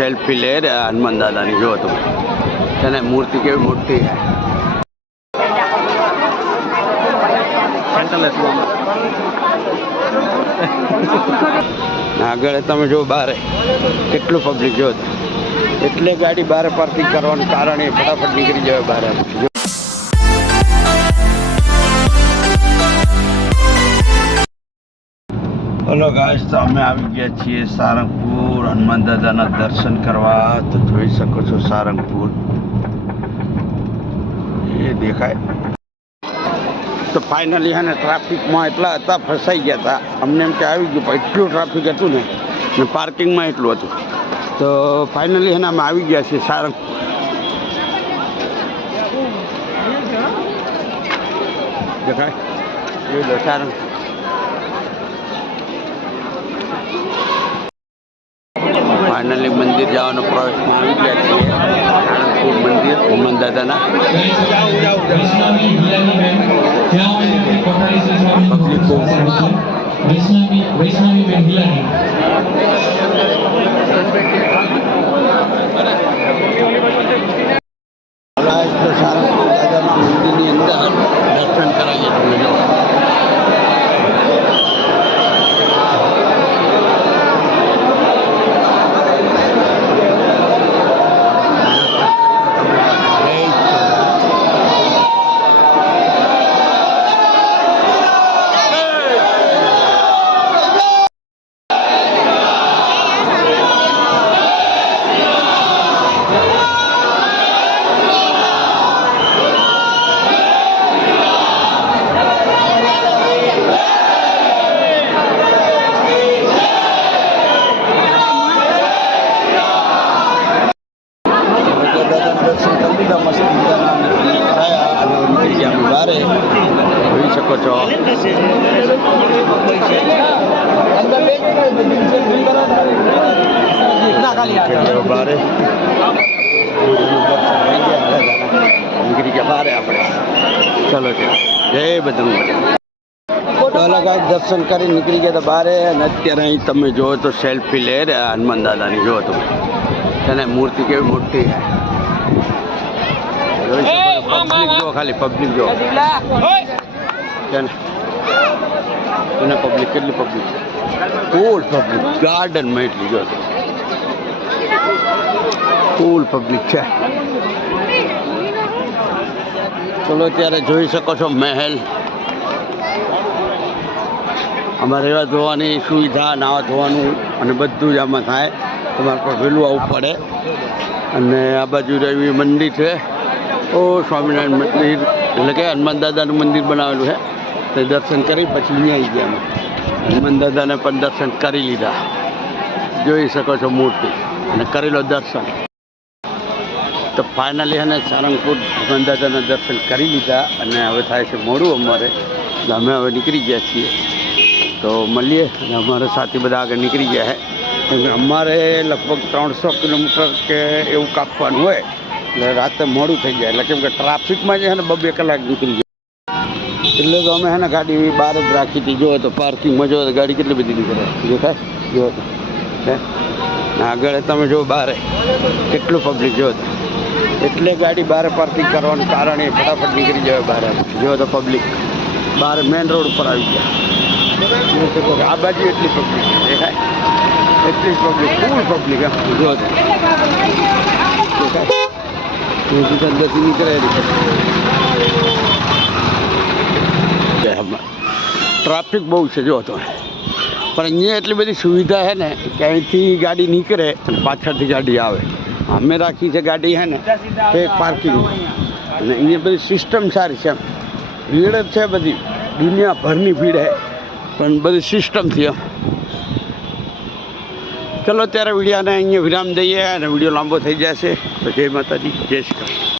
Selfie લે હનુમાન દાદાની જો તું. તને મૂર્તિ કેવી મોટી આગળ તમે જો બારે. કેટલું પબ્લિક જો. એટલે ગાડી બહાર પાર્કિંગ કરવાનું કારણ એ ફટાફટ નીકળી જાય બહાર હલો ગાઈસ તો અમે આવી ગયા છીએ સારંગપુર. હનુમાન દાદાના દર્શન કરવા. તો જોઈ શકો છો સારંગપુર. એ દેખાય. તો ફાઇનલી હે ને ટ્રાફિકમાં એટલા હતા, ફસાઈ ગયા હતા. અમને એમ કે આવી ગયું એટલું ટ્રાફિક હતું ને ને પાર્કિંગમાં એટલું હતું. તો ફાઇનલી હે ને અમે આવી ગયા છીએ સારંગપુર. દેખાય? એ સારંગપુર. ફાઇનલી મંદિર જવાનો પ્રવેશમાં આવી ગયા છીએ. આણંદપુર મંદિર હનુમાન દાદાના. પબ્લિક વૈષ્ણવી છો બારે નીકળી ગયા બારે. આપણે ચલો. ત્યાં જય બજરંગ અલગ દર્શન કરી નીકળી ગયા હતા બારે અને અત્યારે અહીં તમે જુઓ તો સેલ્ફી લે રહ્યા હનુમાન દાદાની જુઓ તમે. તેને મૂર્તિ કેવી મોટી પબ્લિક જો ખાલી પબ્લિક જો તેને એને પબ્લિક કેટલી પબ્લિક છે ફૂલ પબ્લિક ગાર્ડનમાં એટલી જો ફૂલ પબ્લિક છે ચલો ત્યારે જોઈ શકો છો, મહેલ. આમાં રહેવા ધોવાની સુવિધા, નાવા ધોવાનું અને બધું જ આમાં થાય. તમારે પણ વહેલું આવવું પડે. અને આ બાજુ રવિ મંદિર છે. ઓ, સ્વામિનારાયણ મંદિર. એટલે કે હનુમાન દાદાનું મંદિર બનાવેલું છે. તે દર્શન કરી, પછી અહીંયા આવી ગયા હનુમાન દાદાને પણ દર્શન કરી લીધા. જોઈ શકો છો મૂર્તિ અને કરેલો દર્શન. તો ફાઇનલી અને સારંગપુર હનુમાન દાદાના દર્શન કરી લીધા અને હવે થાય છે મોડું અમારે. અમે હવે નીકળી ગયા છીએ. તો મળીએ અને અમારા સાથી બધા આગળ નીકળી ગયા છે અમારે લગભગ ત્રણસો કિલોમીટર કે એવું કાપવાનું હોય. એટલે રાતે મોડું થઈ જાય. એટલે કેમ કે ટ્રાફિકમાં જે છે ને બબે કલાક નીકળી જાય. એટલે તો અમે હે ને ગાડી બહાર જ રાખી હતી. જો તો પાર્કિંગમાં જો તો ગાડી કેટલી બધી નીકળે દેખાય જો તો. હે? આગળ તમે જો બારે કેટલું પબ્લિક જો એટલે ગાડી બહાર પાર્કિંગ કરવાનું કારણ એ ફટાફટ નીકળી જાય બહાર જો તો પબ્લિક બહાર મેઇન રોડ ઉપર આવી ગયા. આ બાજુ એટલી પબ્લિક દેખાય એટલી જ પબ્લિક ફૂલ પબ્લિક જો દેખાય નીકળે ટ્રાફિક બહુ છે, જો તો. પણ અહીંયા એટલી બધી સુવિધા છે ને કે અહીંથી ગાડી નીકળે અને પાછળથી ગાડી આવે. અમે રાખી છે ગાડી છે ને એ પાર્કિંગ અને અહીંયા બધી સિસ્ટમ સારી છે એમ. ભીડ જ છે બધી. દુનિયાભરની ભીડ છે. પણ બધી સિસ્ટમથી એમ. ચલો, ત્યારે વિડીયાને અહીંયા વિરામ દઈએ અને વીડિયો લાંબો થઈ જશે. તો જય માતાજી, જય શ્રી કૃષ્ણ.